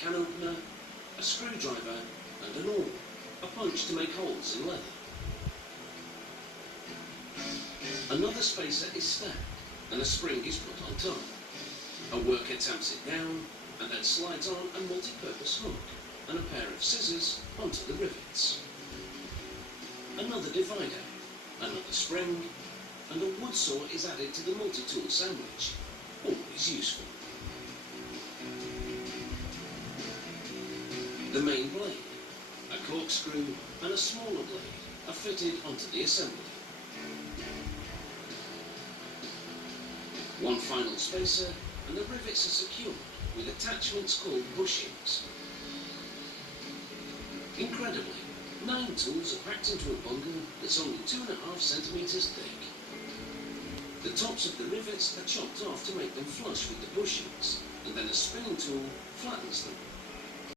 can opener, a screwdriver and an awl, a punch to make holes in leather. Another spacer is stacked and a spring is put on top. A worker tamps it down and then slides on a multi-purpose hook and a pair of scissors onto the rivets. Another divider, another spring, and a wood saw is added to the multi-tool sandwich. Always useful. The main blade, a corkscrew and a smaller blade are fitted onto the assembly. One final spacer and the rivets are secured with attachments called bushings. Incredibly, 9 tools are packed into a bundle that's only 2.5 centimeters thick. The tops of the rivets are chopped off to make them flush with the bushings, and then a spinning tool flattens them.